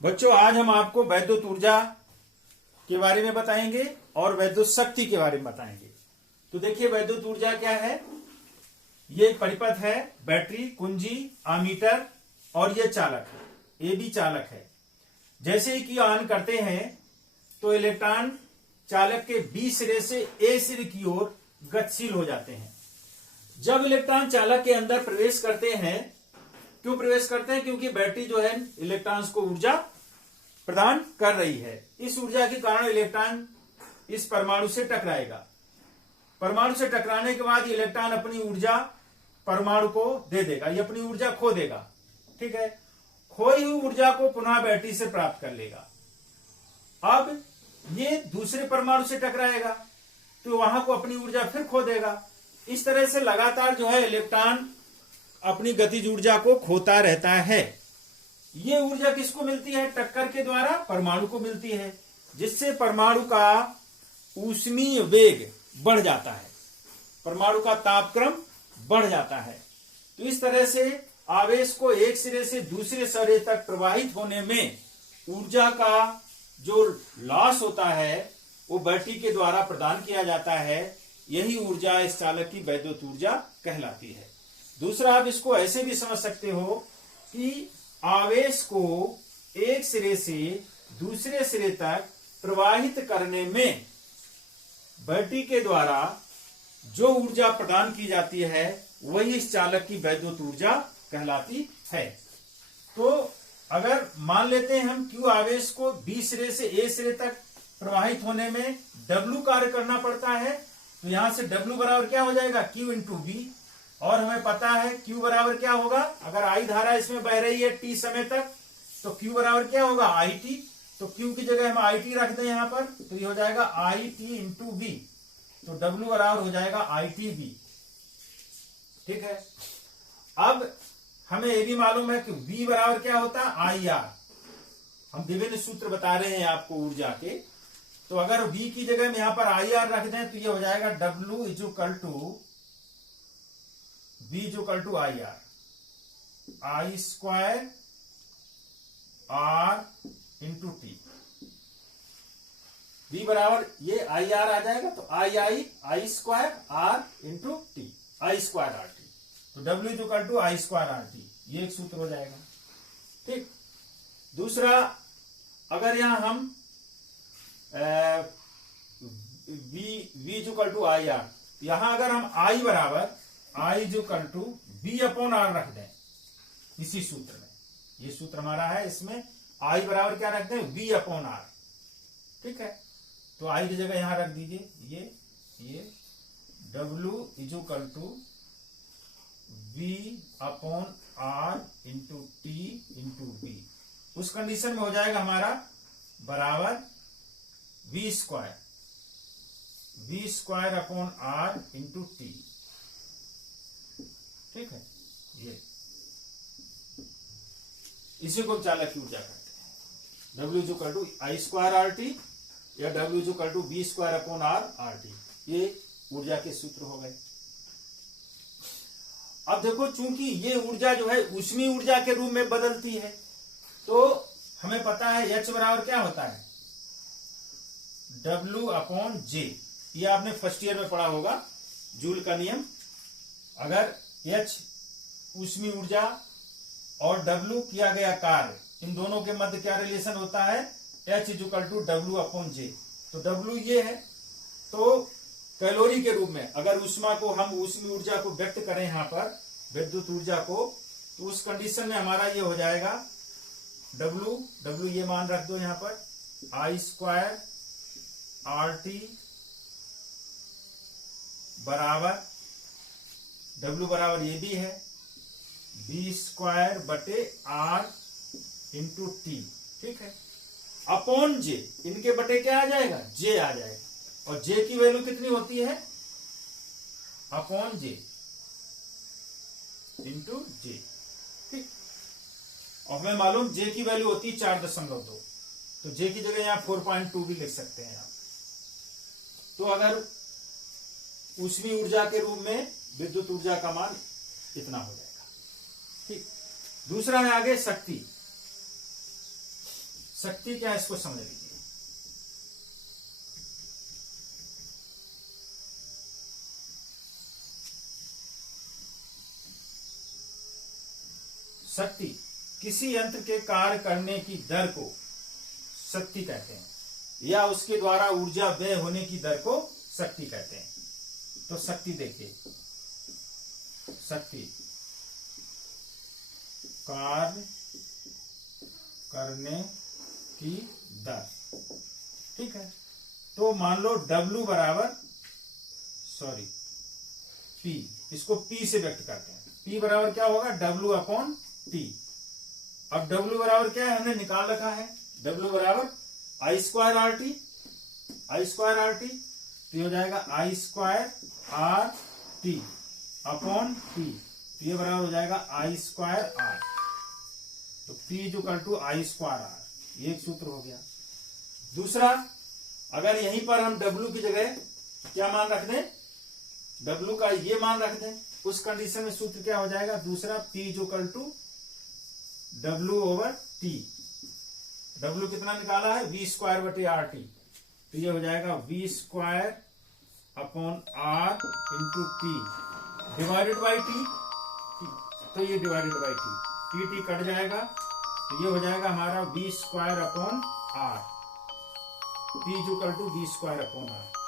बच्चों, आज हम आपको वैद्युत ऊर्जा के बारे में बताएंगे और वैद्युत शक्ति के बारे में बताएंगे। तो देखिए, वैद्युत ऊर्जा क्या है। ये एक परिपथ है, बैटरी, कुंजी, आमीटर और ये चालक है, ये भी चालक है। जैसे ही कि ऑन करते हैं तो इलेक्ट्रॉन चालक के बी सिरे से ए सिरे की ओर गतिशील हो जाते हैं। जब इलेक्ट्रॉन चालक के अंदर प्रवेश करते हैं, क्यों प्रवेश करते हैं? क्योंकि बैटरी जो है इलेक्ट्रॉन्स को ऊर्जा प्रदान कर रही है। इस ऊर्जा के कारण इलेक्ट्रॉन इस परमाणु से टकराएगा। परमाणु से टकराने के बाद इलेक्ट्रॉन अपनी ऊर्जा परमाणु को दे देगा, ये अपनी ऊर्जा खो देगा। ठीक है, खोई हुई ऊर्जा को पुनः बैटरी से प्राप्त कर लेगा। अब ये दूसरे परमाणु से टकराएगा तो वहां को अपनी ऊर्जा फिर खो देगा। इस तरह से लगातार जो है इलेक्ट्रॉन अपनी गतिज ऊर्जा को खोता रहता है। ये ऊर्जा किसको मिलती है? टक्कर के द्वारा परमाणु को मिलती है, जिससे परमाणु का ऊष्मीय वेग बढ़ जाता है, परमाणु का तापक्रम बढ़ जाता है। तो इस तरह से आवेश को एक सिरे से दूसरे सिरे तक प्रवाहित होने में ऊर्जा का जो लॉस होता है वो बैटरी के द्वारा प्रदान किया जाता है। यही ऊर्जा इस चालक की वैद्युत ऊर्जा कहलाती है। दूसरा, आप इसको ऐसे भी समझ सकते हो कि आवेश को एक सिरे से दूसरे सिरे तक प्रवाहित करने में बैटरी के द्वारा जो ऊर्जा प्रदान की जाती है वही इस चालक की वैद्युत ऊर्जा कहलाती है। तो अगर मान लेते हैं हम क्यू आवेश को बी सिरे से ए सिरे तक प्रवाहित होने में डब्ल्यू कार्य करना पड़ता है, तो यहां से डब्ल्यू बराबर क्या हो जाएगा? Q into B. और हमें पता है क्यू बराबर क्या होगा, अगर आई धारा इसमें बह रही है टी समय तक तो क्यू बराबर क्या होगा? I T. तो क्यू की जगह हम आई टी रख दें यहां पर, तो ये हो जाएगा आई टी इंटू बी। तो डब्ल्यू बराबर हो जाएगा आई टी बी। ठीक है, अब हमें ये भी मालूम है कि बी बराबर क्या होता है? I R. हम विभिन्न सूत्र बता रहे हैं आपको ऊर्जा के, तो अगर बी की जगह में यहां पर आई आर रख दें तो ये हो जाएगा W equal to B equal to I R, I square R into T. B बराबर ये आई आर आ जाएगा, तो I square R into T, I square R T. तो W equal to I square R T, ये एक सूत्र हो जाएगा। ठीक। दूसरा, अगर यहां हम V equal to I R, यहां अगर हम आई बराबर I equal to B upon R रख दें इसी सूत्र में, ये सूत्र हमारा है, इसमें आई बराबर क्या रख दें? V upon R. ठीक है, तो आई की जगह यहां रख दीजिए ये W equal to V upon R into T into B. उस कंडीशन में हो जाएगा हमारा बराबर V square upon R into T. ठीक है, ये इसी को चालक की ऊर्जा कहते हैं। W equal to I square R T या W equal to B square upon R T, ये ऊर्जा के सूत्र हो गए। अब देखो, चूंकि ये ऊर्जा जो है ऊष्मीय ऊर्जा के रूप में बदलती है, तो हमें पता है एच बराबर क्या होता है? डब्ल्यू अपॉन जे। ये आपने फर्स्ट ईयर में पढ़ा होगा, जूल का नियम। अगर एच ऊष्मीय ऊर्जा और डब्ल्यू किया गया कार्य, इन दोनों के मध्य क्या रिलेशन होता है? H equal to W upon J. तो डब्ल्यू ये है, तो कैलोरी के रूप में अगर ऊष्मा को हम ऊष्मीय ऊर्जा को व्यक्त करें यहां पर विद्युत ऊर्जा को, तो उस कंडीशन में हमारा ये हो जाएगा डब्ल्यू ये मान रख दो यहां पर, आई स्क्वायर आर टी बराबर डब्ल्यू बराबर ये भी है बी स्क्वायर बटे आर इंटू टी। ठीक है, अपॉन जे, इनके बटे क्या आ जाएगा? जे आ जाएगा। और जे की वैल्यू कितनी होती है? अपॉन जे इंटू जे। ठीक, और हमें मालूम जे की वैल्यू होती है 4.2, तो जे की जगह यहां 4.2 भी लिख सकते हैं आप। तो अगर ऊष्मीय ऊर्जा के रूप में विद्युत ऊर्जा का मान इतना हो जाएगा। ठीक, दूसरा है आगे शक्ति। शक्ति क्या है इसको समझ लीजिए। शक्ति किसी यंत्र के कार्य करने की दर को शक्ति कहते हैं, या उसके द्वारा ऊर्जा व्यय होने की दर को शक्ति कहते हैं। तो शक्ति देखिए, शक्ति कार्य करने की दर, ठीक है। तो मान लो W बराबर P, इसको P से व्यक्त करते हैं। P बराबर क्या होगा, W अपॉन T। अब W बराबर क्या है, हमने निकाल रखा है, W बराबर I square RT, I square RT, तो ये हो जाएगा I square RT upon T, तो ये बराबर हो जाएगा I स्क्वायर R। तो P equal to I square R, ये एक सूत्र हो गया। दूसरा, अगर यहीं पर हम W की जगह क्या मान रख दें, W का ये मान रख दें, उस कंडीशन में सूत्र क्या हो जाएगा, दूसरा P equal to W over T। W कितना निकाला है, V स्क्वायर बटे RT, तो ये हो जाएगा V square upon R into T divided by T, तो ये डिवाइडेड बाई T कट जाएगा, तो ये हो जाएगा हमारा V square upon R, P equal to V square upon R।